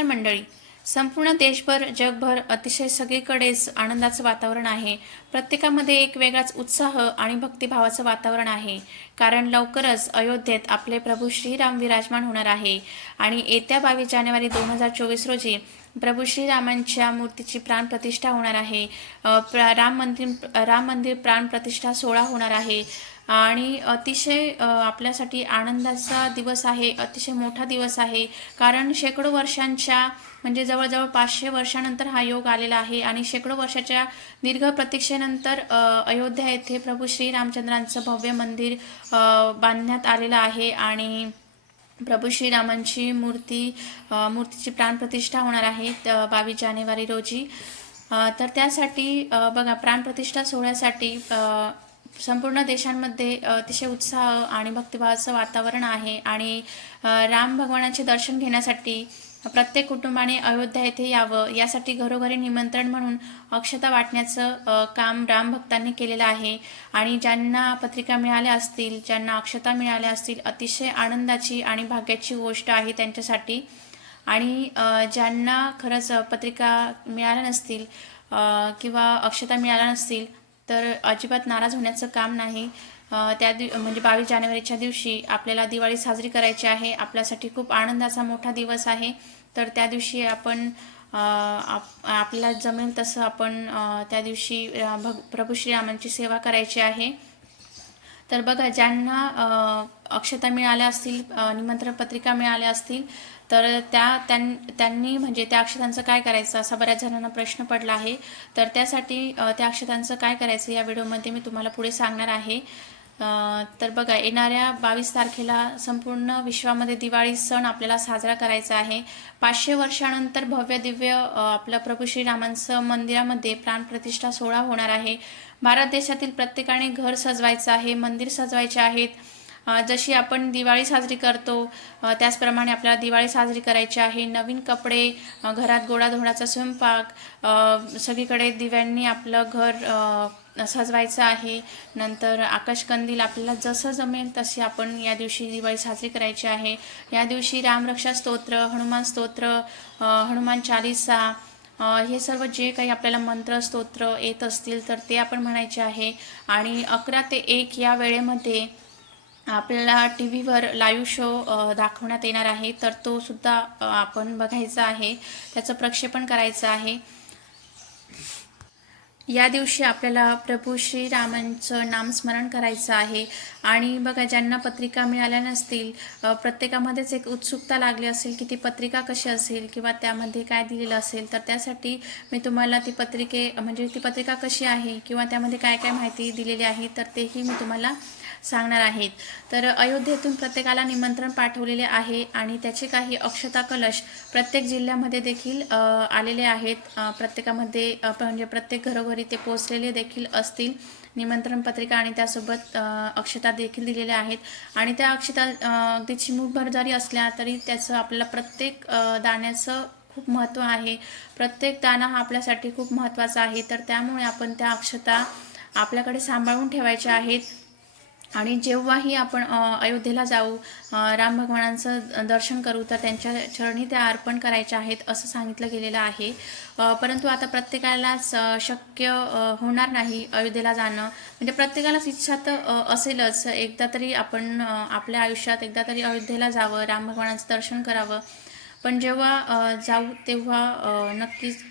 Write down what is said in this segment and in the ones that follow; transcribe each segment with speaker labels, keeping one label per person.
Speaker 1: नमस्कार मंडळी. संपूर्ण देशभर जगभर अतिशय सगळीकडेच आनंदाचं वातावरण आहे. प्रत्येकामध्ये एक वेगळाच उत्साह आणि भक्तिभावाचं वातावरण आहे. कारण लवकरच अयोध्येत आपले प्रभू श्रीराम विराजमान होणार आहे. आणि येत्या बावीस जानेवारी दोन हजार चोवीस रोजी प्रभू श्रीरामांच्या मूर्तीची प्राणप्रतिष्ठा होणार आहे. प्रा- राम मंदिर राम मंदिर प्राणप्रतिष्ठा सोहळा होणार आहे. आणि अतिशय आपल्यासाठी आनंदाचा दिवस आहे अतिशय मोठा दिवस आहे. कारण शेकडो वर्षांच्या म्हणजे जवळजवळ पाचशे वर्षानंतर हा योग आलेला आहे. आणि शेकडो वर्षाच्या दीर्घ प्रतीक्षेनंतर अयोध्या येथे प्रभू श्रीरामचंद्रांचं भव्य मंदिर बांधण्यात आलेलं आहे. आणि प्रभू श्रीरामांची मूर्ती मूर्तीची प्राणप्रतिष्ठा होणार आहे बावीस जानेवारी रोजी. तर त्यासाठी बघा प्राणप्रतिष्ठा सोहळ्यासाठी संपूर्ण देशांमध्ये अतिशय उत्साह आणि भक्तिभावाचं वातावरण आहे. आणि राम भगवानाचे दर्शन घेण्यासाठी प्रत्येक कुटुंबाने अयोध्या येथे यावं यासाठी घरोघरी निमंत्रण म्हणून अक्षता वाटण्याचं काम राम भक्तांनी केलेलं आहे. आणि ज्यांना पत्रिका मिळाल्या असतील ज्यांना अक्षता मिळाल्या असतील अतिशय आनंदाची आणि भाग्याची गोष्ट आहे त्यांच्यासाठी. आणि ज्यांना खरंच पत्रिका मिळाल्या नसतील किंवा अक्षता मिळाल्या नसतील तर अजिबात नाराज होण्याचं काम नाही. त्या दिव म्हणजे बावीस जानेवारीच्या दिवशी आपल्याला दिवाळी साजरी करायची आहे. आपल्यासाठी खूप आनंदाचा मोठा दिवस आहे. तर त्या दिवशी आपण आप आपल्याला जमेल तसं आपण त्या दिवशी भग प्रभू श्रीरामांची सेवा करायची आहे. तर बघा ज्यांना अक्षता मिळाल्या असतील निमंत्रण पत्रिका मिळाल्या असतील तर त्या त्यां त्यांनी म्हणजे त्या अक्षतांचं काय करायचं असा बऱ्याच जणांना प्रश्न पडला आहे. तर त्यासाठी त्या अक्षतांचं काय करायचं या व्हिडिओमध्ये मी तुम्हाला पुढे सांगणार आहे. तर बघा येणाऱ्या बावीस तारखेला संपूर्ण विश्वामध्ये दिवाळी सण आपल्याला साजरा करायचा आहे. पाचशे वर्षानंतर भव्य दिव्य आपलं प्रभू श्रीरामांचं मंदिरामध्ये प्राणप्रतिष्ठा सोहळा होणार आहे. भारत देशातील प्रत्येकाने घर सजवायचं आहे मंदिर सजवायचे आहेत. जशी आपण दिवाळी साजरी करतो त्याचप्रमाणे आपल्याला दिवाळी साजरी करायची आहे. नवीन कपडे घरात गोडा धोडाचा स्वयंपाक सगळीकडे दिव्यांनी आपलं घर सजवायचं आहे. नंतर आकाशकंदील आपल्याला जसं जमेल तशी आपण या दिवशी दिवाळी साजरी करायची आहे. या दिवशी रामरक्षा स्तोत्र हनुमान स्तोत्र हनुमान चालिसा हे सर्व जे काही आपल्याला मंत्र स्तोत्र येत असतील तर ते आपण म्हणायचे आहे. आणि अकरा ते एक या वेळेमध्ये आपल्याला टी व्हीवर लाईव्ह शो दाखवण्यात येणार आहे. तर तो सुद्धा आपण बघायचा आहे. त्याचं प्रक्षेपण करायचं आहे. या दिवशी आपल्याला प्रभू श्रीरामांचं नामस्मरण करायचं आहे. आणि बघा ज्यांना पत्रिका मिळाल्या नसतील प्रत्येकामध्येच एक उत्सुकता लागली असेल की ती पत्रिका कशी असेल किंवा त्यामध्ये काय दिलेलं असेल तर त्यासाठी मी तुम्हाला ती पत्रिके म्हणजे ती पत्रिका कशी आहे किंवा त्यामध्ये काय काय माहिती दिलेली आहे तर तेही मी तुम्हाला सांगणार आहेत. तर अयोध्येतून प्रत्येकाला निमंत्रण पाठवलेले आहे आणि त्याचे काही अक्षता कलश प्रत्येक जिल्ह्यामध्ये देखील आलेले आहेत. प्रत्येकामध्ये म्हणजे प्रत्येक घरोघरी ते पोचलेले देखील असतील. निमंत्रण पत्रिका आणि त्यासोबत अक्षता देखील दिलेल्या आहेत. आणि त्या अक्षता अगदी चिमूटभर जरी असल्या तरी त्याचं आपल्याला प्रत्येक दाण्याचं खूप महत्त्व आहे. प्रत्येक दाणा हा आपल्यासाठी खूप महत्त्वाचा आहे. तर त्यामुळे आपण त्या अक्षता आपल्याकडे सांभाळून ठेवायच्या आहेत. आणि जेव्हाही आपण अयोध्येला जाऊ राम भगवानांचं दर्शन करू तर त्यांच्या चरणी त्या अर्पण करायच्या आहेत असं सांगितलं गेलेलं आहे. परंतु आता प्रत्येकालाच शक्य होणार नाही अयोध्येला जाणं. म्हणजे प्रत्येकालाच इच्छा तर असेलच. एकदा तरी आपण आपल्या आयुष्यात एकदा तरी अयोध्येला जावं राम भगवानांचं दर्शन करावं. पण जेव्हा जाऊ तेव्हा नक्कीच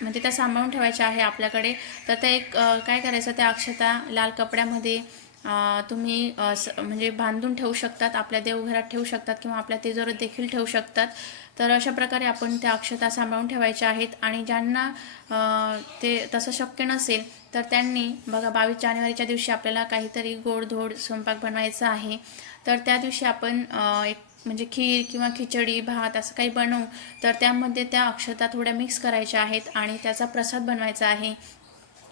Speaker 1: म्हणजे त्या सांभाळून ठेवायच्या आहे आपल्याकडे. तर ते एक काय करायचं त्या अक्षता लाल कपड्यामध्ये तुम्ही म्हणजे बांधून ठेवू शकतात आपल्या देवघरात ठेवू शकतात किंवा आपल्या तिजोरीत देखील ठेवू शकतात. तर अशा प्रकारे आपण त्या अक्षता सांभाळून ठेवायच्या आहेत आणि ज्यांना ते तसं शक्य नसेल तर त्यांनी बघा बावीस जानेवारीच्या दिवशी आपल्याला काहीतरी गोडधोड स्वयंपाक बनवायचा आहे. तर त्या दिवशी आपण एक म्हणजे खीर किंवा खिचडी भात असं काही बनवू तर त्यामध्ये त्या अक्षता थोड्या मिक्स करायच्या आहेत आणि त्याचा प्रसाद बनवायचा आहे.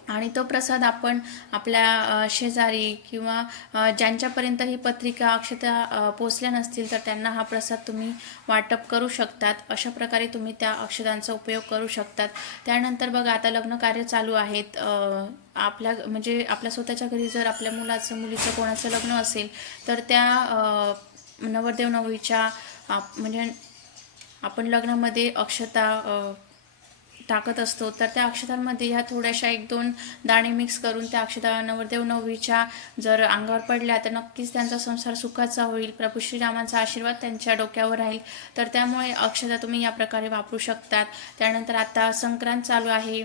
Speaker 1: आणि तो प्रसाद आपण आपल्या शेजारी किंवा ज्यांच्यापर्यंत ही पत्रिका अक्षता पोचल्या नसतील तर त्यांना हा प्रसाद तुम्ही वाटप करू शकतात. अशा प्रकारे तुम्ही त्या अक्षतांचा उपयोग करू शकतात. त्यानंतर बघा आता लग्न कार्य चालू आहेत. आपल्या म्हणजे आपल्या स्वतःच्या घरी जर आपल्या मुलाचं मुलीचं कोणाचं लग्न असेल तर त्या नवरदेव नवरीच्या आप- म्हणजे आपण लग्नामध्ये अक्षता टाकत असतो तर त्या अक्षतांमध्ये ह्या थोड्याशा एक दोन दाणे मिक्स करून त्या अक्षता नवरदेव नवरीच्या जर अंगावर पडल्या तर नक्कीच त्यांचा संसार सुखाचा होईल. प्रभू श्रीरामांचा आशीर्वाद त्यांच्या डोक्यावर राहील. तर त्यामुळे अक्षता तुम्ही या प्रकारे वापरू शकतात. त्यानंतर आता संक्रांत चालू आहे.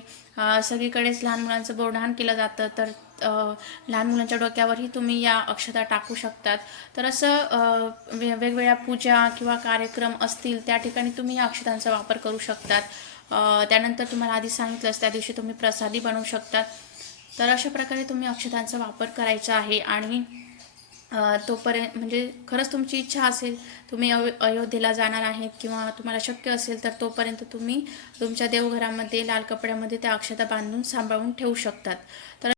Speaker 1: सगळीकडेच लहान मुलांचं बोरढाण केलं जातं तर लहान मुलांच्या डोक्यावरही तुम्ही या अक्षता टाकू शकतात. तर असं वे- वेगवेगळ्या पूजा किंवा कार्यक्रम असतील त्या ठिकाणी तुम्ही या अक्षतांचा वापर करू शकतात. त्यानंतर तुम्हाला आधी सांगितलंच त्या दिवशी तुम्ही प्रसादी बनवू शकतात तर अशा प्रकारे तुम्ही अक्षतांचा वापर करायचा आहे आणि तोपर्यंत म्हणजे खरंच तुमची इच्छा असेल तुम्ही अयो अयोध्येला जाणार आहेत किंवा तुम्हाला शक्य असेल तर तोपर्यंत तुम्ही तुमच्या देवघरामध्ये लाल कपड्यामध्ये त्या अक्षता बांधून सांभाळून ठेवू शकतात. तर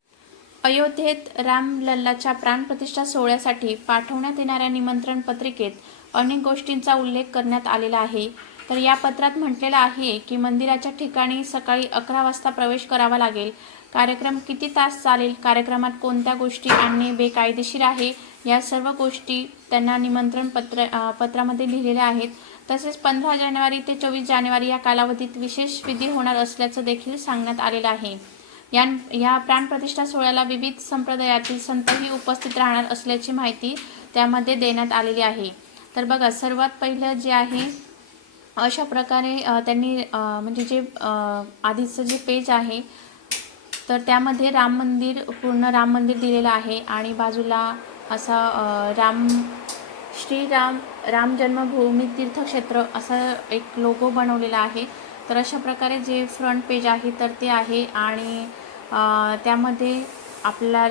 Speaker 1: अयोध्येत रामलल्लाच्या प्राणप्रतिष्ठा सोहळ्यासाठी पाठवण्यात येणाऱ्या निमंत्रण पत्रिकेत अनेक गोष्टींचा उल्लेख करण्यात आलेला आहे. तर या पत्रात म्हटलेलं आहे की मंदिराच्या ठिकाणी सकाळी अकरा वाजता प्रवेश करावा लागेल. कार्यक्रम किती तास चालेल? कार्यक्रमात कोणत्या गोष्टी आणणे बेकायदेशीर आहे? या सर्व गोष्टी त्यांना निमंत्रण पत्र पत्रामध्ये लिहिलेल्या आहेत. तसेच पंधरा जानेवारी ते चोवीस जानेवारी या कालावधीत विशेष विधी होणार असल्याचं देखील सांगण्यात आलेलं आहे. या या प्राणप्रतिष्ठा सोहळ्याला विविध संप्रदायातील संतही उपस्थित राहणार असल्याची माहिती त्यामध्ये देण्यात आलेली आहे. तर बघा सर्वात पहिलं जे आहे अशा प्रकारे त्यांनी म्हणजे जे आधीचं जे पेज आहे तर त्यामध्ये राम मंदिर पूर्ण राम मंदिर दिलेलं आहे आणि बाजूला असा राम श्रीराम राम जन्मभूमी तीर्थक्षेत्र असं एक लोगो बनवलेला आहे. तर अशा प्रकारे जे फ्रंट पेज आहे तर ते आहे आणि त्यामध्ये आपला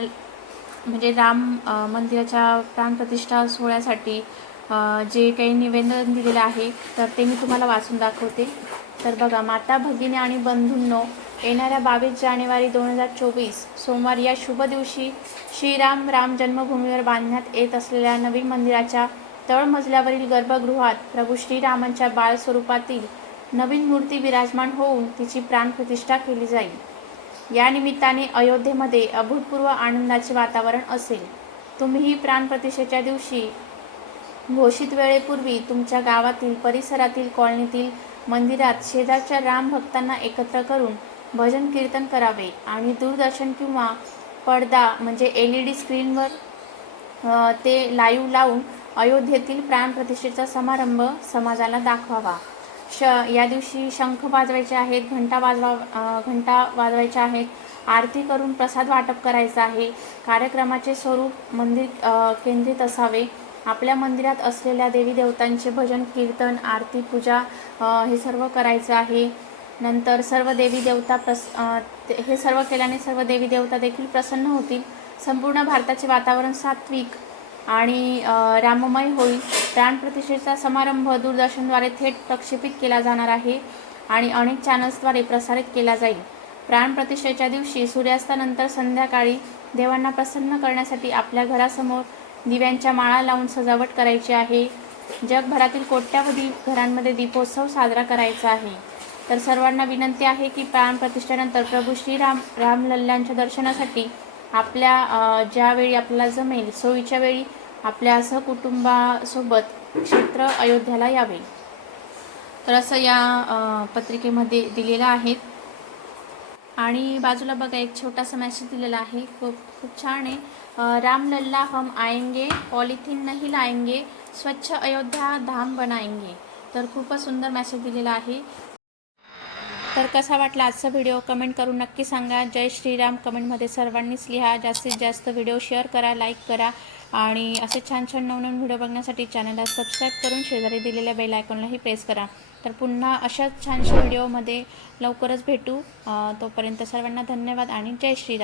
Speaker 1: म्हणजे राम मंदिराच्या प्राणप्रतिष्ठा सोहळ्यासाठी जे काही निवेदन दिलेलं आहे तर ते मी तुम्हाला वाचून दाखवते. तर बघा माता भगिनी आणि बंधूंनो येणाऱ्या बावीस जानेवारी दोन हजार चोवीस सोमवार या शुभ दिवशी श्रीराम राम जन्मभूमीवर बांधण्यात येत असलेल्या नवीन मंदिराच्या तळमजल्यावरील गर्भगृहात प्रभू श्रीरामांच्या बाळ स्वरूपातील नवीन मूर्ती विराजमान होऊन तिची प्राणप्रतिष्ठा केली जाईल. या निमित्ताने अयोध्येमध्ये अभूतपूर्व आनंदाचे वातावरण असेल. तुम्हीही प्राणप्रतिष्ठेच्या दिवशी घोषित वेळेपूर्वी तुमच्या गावातील परिसरातील कॉलनीतील मंदिरात शेजारच्या राम भक्तांना एकत्र करून भजन कीर्तन करावे आणि दूरदर्शन किंवा पडदा म्हणजे एल ई डी स्क्रीनवर ते लाईव्ह लावून अयोध्येतील प्राणप्रतिष्ठेचा समारंभ समाजाला दाखवावा. श या दिवशी शंख वाजवायचे आहेत घंटा वाजवा घंटा वाजवायच्या आहेत आरती करून प्रसाद वाटप करायचा आहे कार्यक्रमाचे स्वरूप मंदिर केंद्रित असावे. आपल्या मंदिरात असलेल्या देवी देवतांचे भजन कीर्तन आरती पूजा हे सर्व करायचं आहे. नंतर सर्व देवी देवता प्रस हे सर्व केल्याने सर्व देवी देवता देखील प्रसन्न होतील. संपूर्ण भारताचे वातावरण सात्विक आणि राममय होईल. प्राणप्रतिष्ठेचा समारंभ दूरदर्शनद्वारे थेट प्रक्षेपित केला जाणार आहे आणि अनेक चॅनल्सद्वारे प्रसारित केला जाईल. प्राणप्रतिष्ठेच्या दिवशी सूर्यास्तानंतर संध्याकाळी देवांना प्रसन्न करण्यासाठी आपल्या घरासमोर दिव्यांच्या माळा लावून सजावट करायची आहे. जगभरातील कोट्यावधी घरांमध्ये दीपोत्सव साजरा करायचा आहे. तर सर्वांना विनंती आहे की प्राण प्रतिष्ठानंतर प्रभू श्रीराम रामलल्लांच्या दर्शनासाठी आपल्या ज्यावेळी आपल्याला जमेल सोयीच्या वेळी आपल्या सहकुटुंबासोबत क्षेत्र अयोध्याला यावे. तर असं या पत्रिकेमध्ये दिलेलं आहे. आणि बाजूला बघा एक छोटासा मॅसेज दिलेला आहे. खूप खूप छान आहे. राम लल्ला हम आएंगे पॉलिथिन नाही लाएंगे स्वच्छ अयोध्या धाम बनाएंगे. तर खूपच सुंदर मॅसेज दिलेला आहे. तर कसा वाटला आजचा व्हिडिओ कमेंट करून नक्की सांगा. जय श्रीराम. कमेंटमध्ये सर्वांनीच लिहा. जास्तीत जास्त व्हिडिओ शेअर करा लाईक करा. आणि असे छान छान नवनवीन व्हिडिओ बघण्यासाठी चॅनलला सबस्क्राईब करून शेजारी दिलेल्या बेल आयकॉनलाही प्रेस करा. तर पुन्हा अशाच छानशा व्हिडिओमध्ये लवकरच भेटू. तोपर्यंत सर्वांना धन्यवाद आणि जय श्रीराम.